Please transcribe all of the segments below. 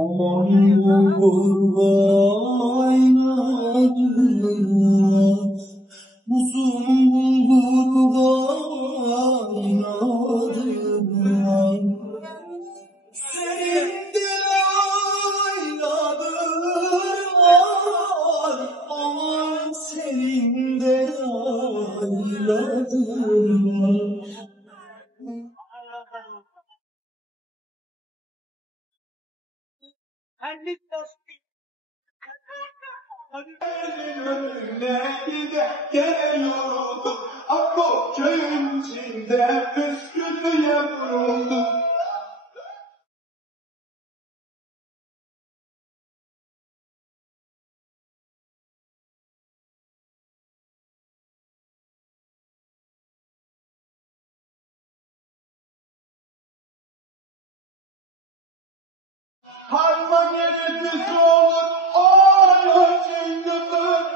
Aman bulgur uzun bulgur kaynadı. Senin de aynadır var, aman senin de aynadır var. Önüne giderken yoruldum, Akko köyün içinde püskürtüye vuruldum. Harman yerimiz olur, ay şimdi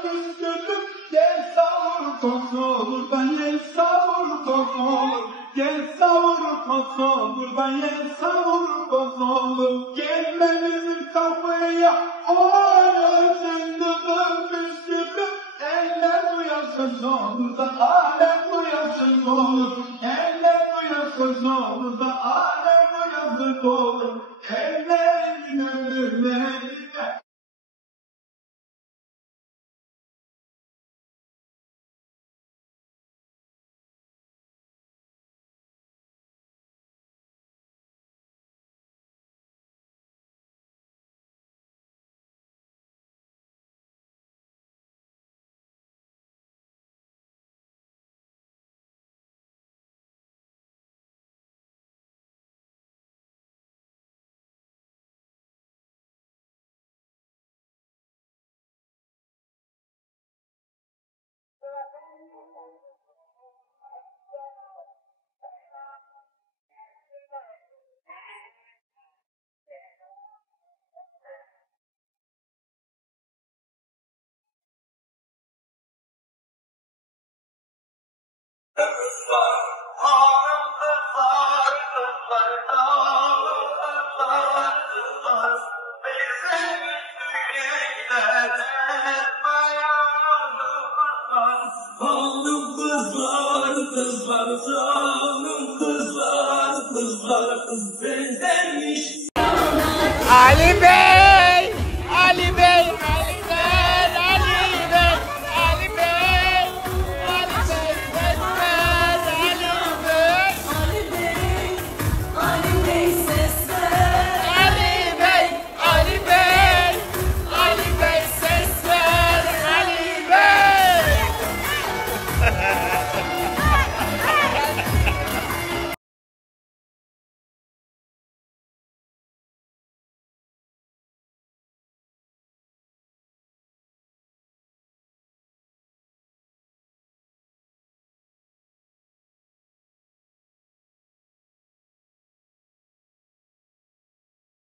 püskürdüm. Gel savur toz olur, ben gel savur toz olur. Gel savur toz olur, ben gel savur toz olur. Gelme bizim kapıya, ay şimdi püskürdüm. Eller duyasız olur da alem duyasız olur. Eller duyasız olur da alem duyasız olur. Ellerin önüne Ali Bey!